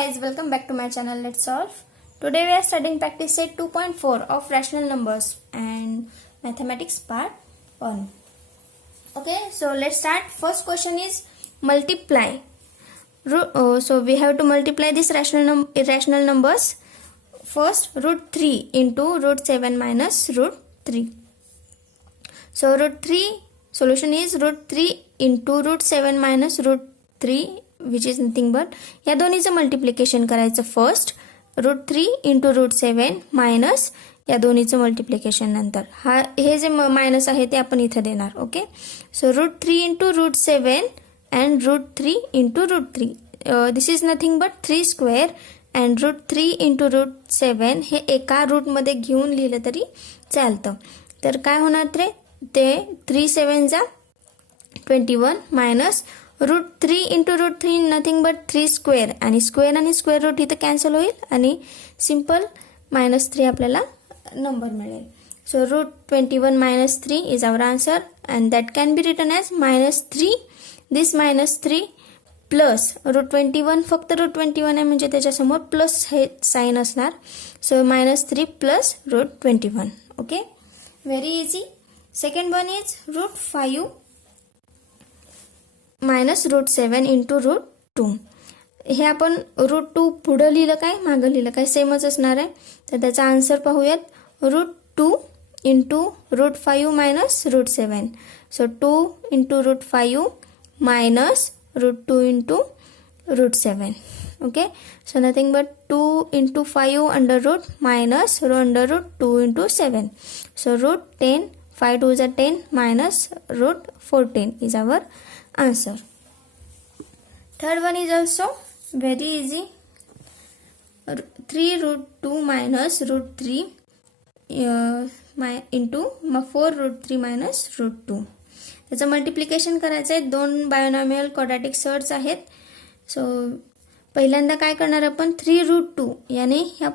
guys, welcome back to my channel. Let's solve. Today we are studying practice set 2.4 of rational numbers and mathematics part 1. Okay, so let's start. First question is multiply. So we have to multiply these irrational numbers. First, root 3 into root 7 minus root 3. So root 3 solution is root 3 into root 7 minus root 3, which is nothing but या दोन्हीचं multiplication करायचं. First root 3 into root 7 minus या दोन्हीचं multiplication नंतर हे जे minus आहे ते आपण इथं देणार. Okay, so root 3 into root 7 and root 3 into root 3. This is nothing but 3 square and root 3 into root 7 हे एका रूटमध्ये घेऊन लिहिलं तरी चालतं. तर काय होणार ते 3 7 जा 21 minus root 3 into root 3 nothing but 3 square आणि स्क्वेअर रूट इथं कॅन्सल होईल आणि सिम्पल -3 आपल्याला नंबर मिळेल. So root 21 -3 is our answer and that can be written as -3. This -3 plus root 21, फक्त रूट 21 आहे म्हणजे त्याच्यासमोर प्लस हे साईन असणार. So -3 plus root 21. Okay, very easy. Second one is root 5 minus root 7 into root 2. हे आपण route 2 पुढं लिहिलं काय मागं लिहिलं काय सेमच असणार आहे. तर त्याचा आन्सर पाहूयात. Root 2 into root 5 minus root 7. So 2 into root 5 minus root 2 into root 7. Okay, so nothing but 2 into 5 under root minus under root 2 into 7. So root 10, 5 2 is 10 minus root 14 is our answer. Third one is also very easy. 3 root 2 minus root 3 into 4 root 3 minus root 2. त्याचं multiplication करायचं आहे. दोन binomial quadratic shirts आहेत. So पहिल्यांदा काय करणार आपण 3 root 2 याने या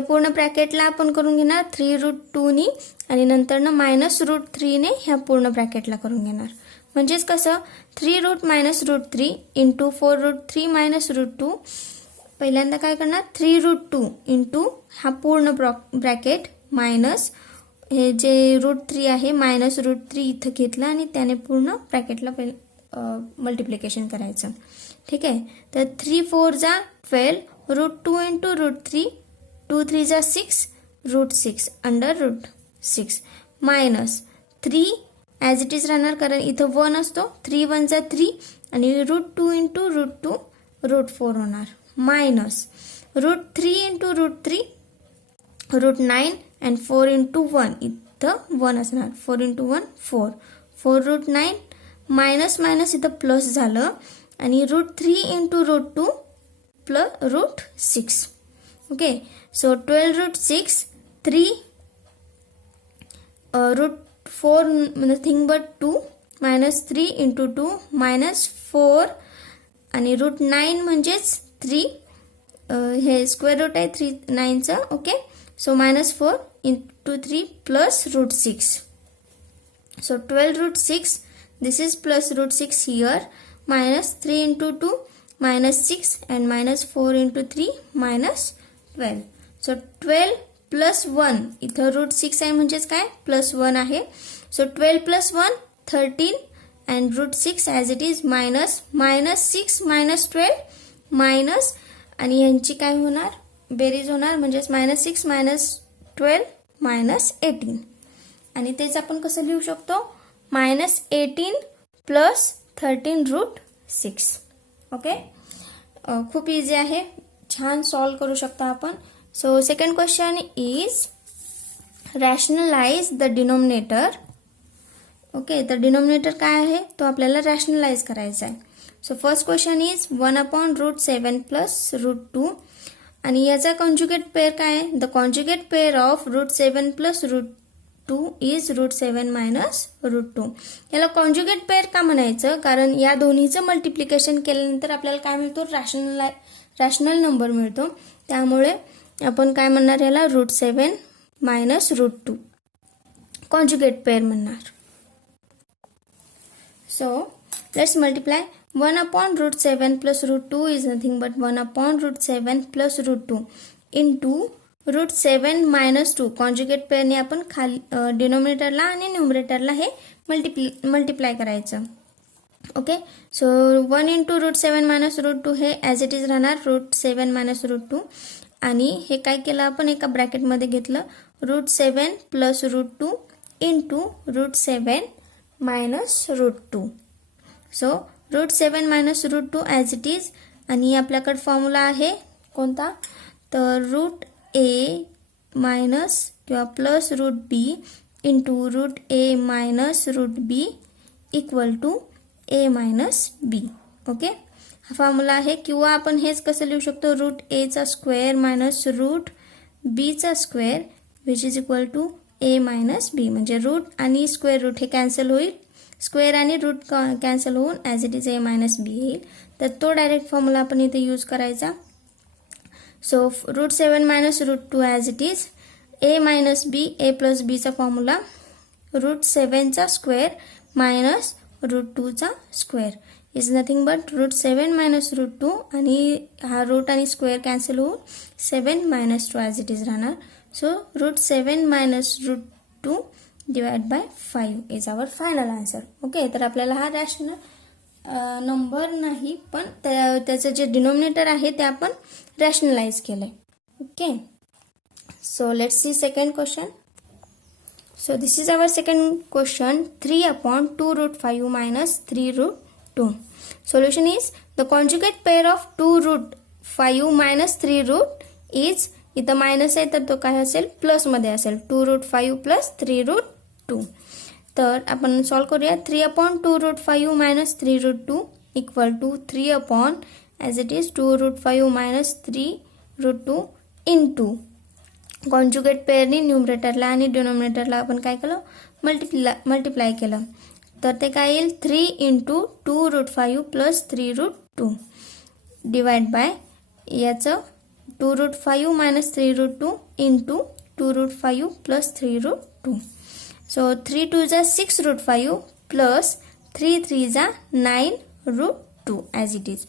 पूर्ण ब्रॅकेटला आपण करून घेणार 3 रूट 2 नी आणि नंतर मायनस रूट 3 ने ह्या पूर्ण ब्रॅकेटला करून घेणार. म्हणजेच कसं 3 root minus root 3 into 4 root 3 minus root 2. पहिल्यांदा काय करणार 3 रूट 2 इंटू हा पूर्ण ब्रॅकेट मायनस हे जे रूट 3 आहे मायनस रूट 3 इथं घेतलं आणि त्याने पूर्ण ब्रॅकेटला मल्टिप्लिकेशन करायचं. ठीक आहे, तर 3 4 जा 12 रूट 2 इंटू रूट 3 2 3 जा 6 root 6 under root 6 minus 3 as it is राहणार कारण इथं 1 असतो. 3 1 जा 3 आणि रूट 2 इंटू रूट 2 रूट 4 होणार minus root 3 into root 3 root 9 and 4 into 1 इथं 1 असणार. 4 इंटू 1 4 4 रूट 9 मायनस मायनस इथं प्लस झालं आणि root 3 into root 2 plus root 6. Okay, so 12 root 6 3 root 4 nothing but 2 minus 3 into 2 minus 4 आणि रूट 9 म्हणजेच 3 हे square root आहे 3 9चं. Okay, so -4 into 3 plus root 6. So 12 root 6 this is plus root 6 here minus 3 into 2 minus 6 and minus 4 into 3 minus 12. So 12 plus 1 इथं route 6 आहे म्हणजेच काय plus 1 आहे. So 12 plus 1 13 and root 6 as it is minus 6 minus 12 minus आणि यांची काय होणार बेरीज होणार म्हणजेच -6 मायनस 12 मायनस 18 आणि तेच आपण कसं लिहू शकतो -18 प्लस 13 रूट 6. ओके, खूप इझी आहे, छान सॉल्व करू शकता आपण. So second question is rationalise the denominator. Okay, तर डिनोमिनेटर काय आहे तो आपल्याला रॅशनलाइज करायचा आहे. So first question is 1/√7 plus root 2 आणि याचा कॉन्जुगेट पेअर काय आहे. The conjugate pair of root 7 plus root 2 is root 7 minus root 2. याला कॉन्जुगेट पेअर का म्हणायचं कारण या दोन्हीचं मल्टिप्लिकेशन केल्यानंतर आपल्याला काय मिळतो रॅशनल नंबर मिळतो. त्यामुळे आपण काय म्हणणार याला root 7 minus root 2 conjugate pair म्हणणार. So let's multiply 1 upon root 7 plus root 2 is nothing but 1 upon root 7 plus root 2 into root 7 minus 2. Conjugate पेअरने आपण खाली डिनोमिनेटरला आणि न्यूमरेटरला हे मल्टिप्लाय करायचं. Okay, so 1 into root 7 minus root 2 हे ॲज इट इज राहणार रूट 7 मायनस रूट 2. आणि हे काय केलं आपण एका ब्रॅकेटमध्ये घेतलं root 7 plus root 2 into root 7 minus root 2. So root 7 minus root 2 as it is. आणि आपल्याकडे फॉर्म्युला आहे कोणता, तर रूट ए मायनस किंवा plus root B into root A minus root B equal to A minus B. Okay, हा formula आहे. किंवा आपण हेच कसं लिहू शकतो, रूट एचा स्क्वेअर मायनस रूट बीचा square which is equal to A minus B. म्हणजे रूट आणि स्क्वेअर रूट हे कॅन्सल होईल, स्क्वेअर आणि रूट कॅन्सल होऊन as it is A minus B येईल. तर तो डायरेक्ट फॉर्म्युला आपण इथे यूज करायचा. So root 7 minus root 2 as it is A minus B. A plus बीचा फॉर्म्युला रूट 7चा स्क्वेअर मायनस रूट 2चा square is nothing but root 7 minus root 2. आणि हा रूट आणि स्क्वेअर कॅन्सल होऊन 7 मायनस 2 ॲज इट इज राहणार. So root 7 minus root 2 divide by 5 is our final answer. Okay, तर आपल्याला हा रॅशनल नंबर नाही पण त्याचं जे डिनोमिनेटर आहे ते आपण रॅशनलाइज केलंय. Okay, so let's see second question. So this is our second question. 3 upon 2 root 5 minus 3 root 2. Solution is the conjugate pair of 2 root 5 minus 3 root is, इथं मायनस आहे तर तो काय असेल प्लस मध्ये असेल, 2 root 5 प्लस 3 root 2. तर आपण सॉल्व करूया. 3 upon 2 root 5 minus 3 root 2 equal to 3 upon as it is 2 root 5 minus 3 root 2 into conjugate पेअरनी न्यूमरेटरला आणि डिनोमिनेटरला आपण काय केलं मल्टिप्लाय केलं. तर ते काय येईल 3 into 2 root 5 plus 3 root 2 divide by याचं 2 root 5 minus 3 root 2 into 2 root 5 plus 3 root 2. So 3 2 जा 6 रूट 5 प्लस 3 3 जा 9 root 2 as it is.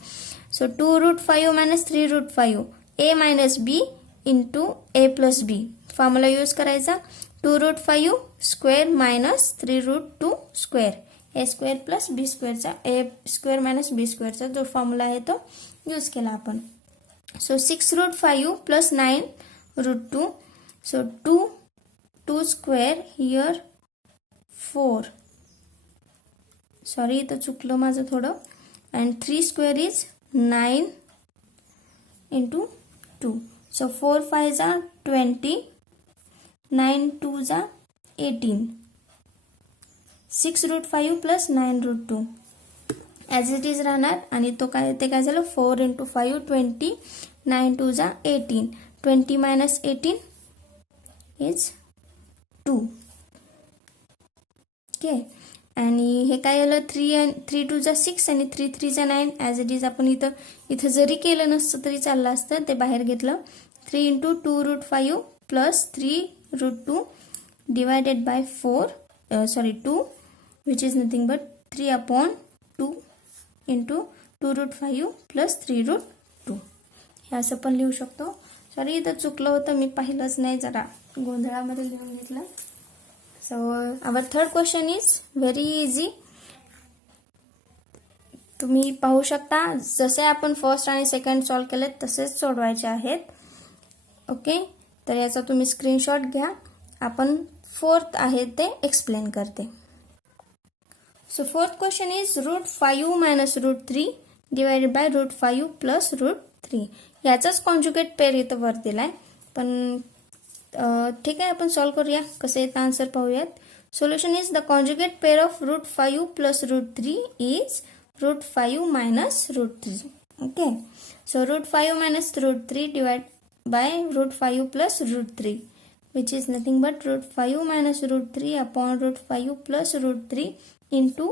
So 2 root 5 minus 3 root 5 A minus B into A plus B. Formula use करायचा 2 root 5 square minus 3 root 2 square A square plus B स्क्वेअरचा A square minus B स्क्वेअरचा जो formula आहे तो use केला आपण. So 6 root 5 plus 9 root 2. So 2 square here 4. Sorry इथं चुकलं माझं थोडं. And 3 square is 9 into 2. So 4 5 जा 20, 9 2 जा 18, 6 root 5 plus 9 root 2 as it is राहणार. आणि तो काय ते काय झालं 4 इंटू 5 20, 9 2 जा 18, 20 मायनस 18 इज 2. ओके, आणि हे काय झालं 3 2 जा 6 आणि 3 3 जा 9 ॲज इट इज. आपण इथं जरी केलं नसतं तरी चाललं असतं, ते बाहेर घेतलं. 3 into 2 root 5 plus 3 root 2 divided by 2 which is nothing but 3 upon 2 into 2 root 5 plus 3 root 2. हे असं पण लिहू शकतो. सॉरी इथं चुकलं होतं, मी पाहिलंच नाही, जरा गोंधळामध्ये लिहून घेतलं. So our third question is very easy. तुम्ही पाहू शकता जसे आपण फर्स्ट आणि सेकंड सॉल्व केले तसेच सोडवायचे आहेत. ओके, तर याचा तुम्ही स्क्रीनशॉट घ्या. आपण फोर्थ आहे ते एक्सप्लेन करते. So fourth question is root 5 minus root 3 divided by root 5 plus root 3. याचाच कॉन्जुगेट पेअर इथं वर दिलाय, पण ठीक आहे आपण सॉल्व करूया. कसं येतं आन्सर पाहूयात. Solution is the conjugate pair of root 5 plus root 3 is root 5 minus root 3. Okay, so root 5 minus root 3 divide by root 5 plus root 3 which is nothing but root 5 minus root 3 upon root 5 plus root 3 into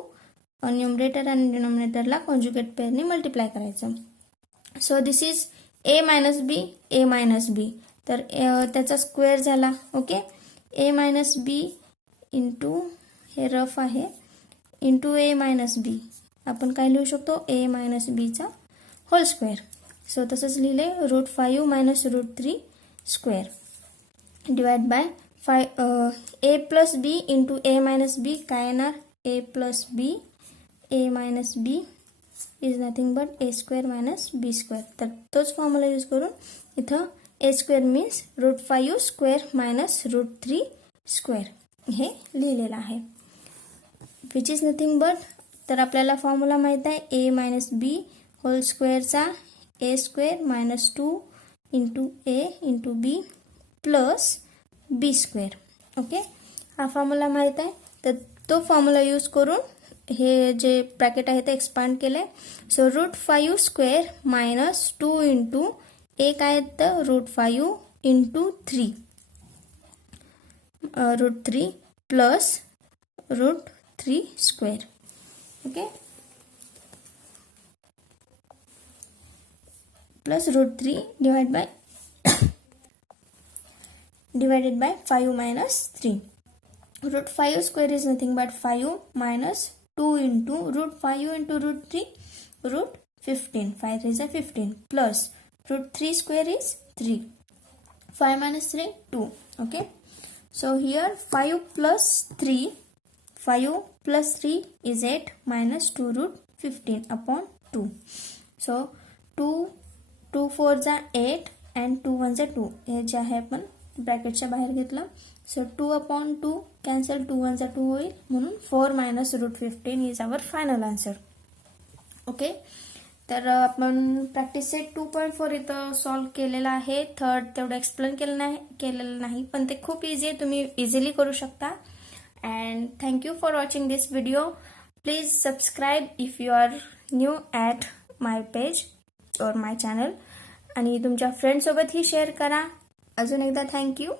numerator and denominator ला conjugate pair ने multiply करायचं. so this is a minus b तर त्याचा square झाला. Okay, a minus b into हे rough आहे into a minus b आपण काय लिहू शकतो, a मायनस बीचा होल स्क्वेअर. सो तसंच लिहिले √5 minus √3 square divide by a plus B into a minus B काय येणार, a plus B, a minus B is nothing but a square minus B square. तर तोच फॉर्म्युला यूज करून इथं a square means √5 square minus √3 square हे लिहिलेलं आहे. Which is nothing but, तर आपल्याला फॉर्म्युला माहीत आहे a मायनस बी होल स्क्वेअरचा a square minus 2 into a into B plus B square. Okay, हा फॉर्म्युला माहीत आहे. तर तो फॉर्म्युला यूज करून हे जे ब्रॅकेट आहे ते एक्सपांड केले. सो √5 स्क्वेअर मायनस 2 इंटू ए काय तर √5 into 3 √3 plus √3 square. Okay, plus √3 divided by 5 minus 3. √5 square is nothing but 5 minus 2 into √5 into √3 √15. 5 is a 15 plus √3 square is 3. 5 minus 3 2. Okay, so here 5 plus 3 is 8 minus 2 √15 upon 2. So 2 4 जा 8 and 2 1 जा 2 हे जे आहे आपण ब्रॅकेटच्या बाहेर घेतलं. सो 2 अपॉन 2 कॅन्सल, 2 1 जा 2 होईल म्हणून 4 minus √15 is our final answer. Okay, तर आपण प्रॅक्टिस सेट 2.4 इथं सॉल्व्ह केलेला आहे. थर्ड तेवढं एक्सप्लेन केलेलं नाही पण ते खूप इझी आहे, तुम्ही इझिली करू शकता. And thank you for watching this video. Please subscribe if you are new at my page और माय चॅनल आणि तुमच्या फ्रेंडसोबतही शेअर करा. अजून एकदा थँक्यू.